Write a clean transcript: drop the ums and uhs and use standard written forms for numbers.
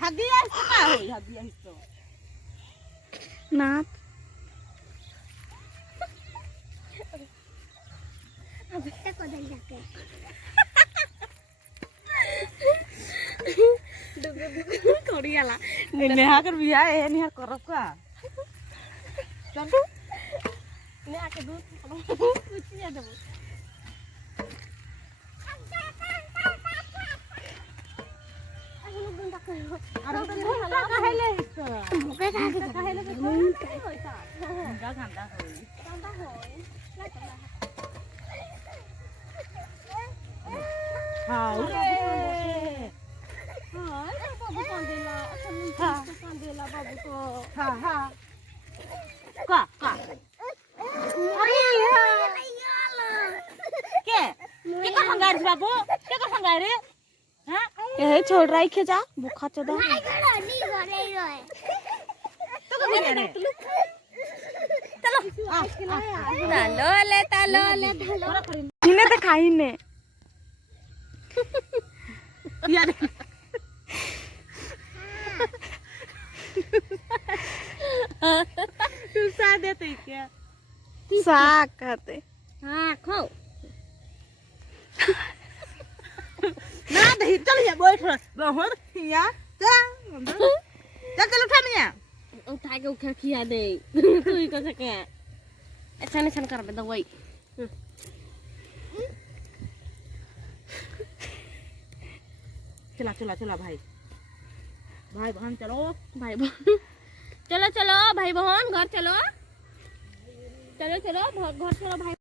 Hagia ka hoy hagia ito. नाथ अब तक उधर जाके थोड़ी आला नेहा कर बिया है नेहा करब का चल ने आके दूध कुछ नहीं देबो अरे तो घंटा काहेले हिस्सा मुके काहेले के होइता घंटा घंटा होई कांदा होय हां हाय बाबू कांदेला अच्छा कांदेला बाबू को हां हां का अरे के का संगार बाबू के का संगार रे हां ए छोड़ रही के जा भूखा चोदा नहीं करे रोए तो को रे चलो तालो ले इने तो खाई ने यार तू सा देते क्या साग कहते हां खाओ ना दही चल या बैठ बहुत या चल चल उठा मिया उठा के उठा खिया दे तू ही को सके अच्छा नहीं छन कर बे दवाई चला चला चला भाई भाई बहन चलो भाई बहन चलो चलो भाई बहन घर चलो चलो चलो घर चलो भाई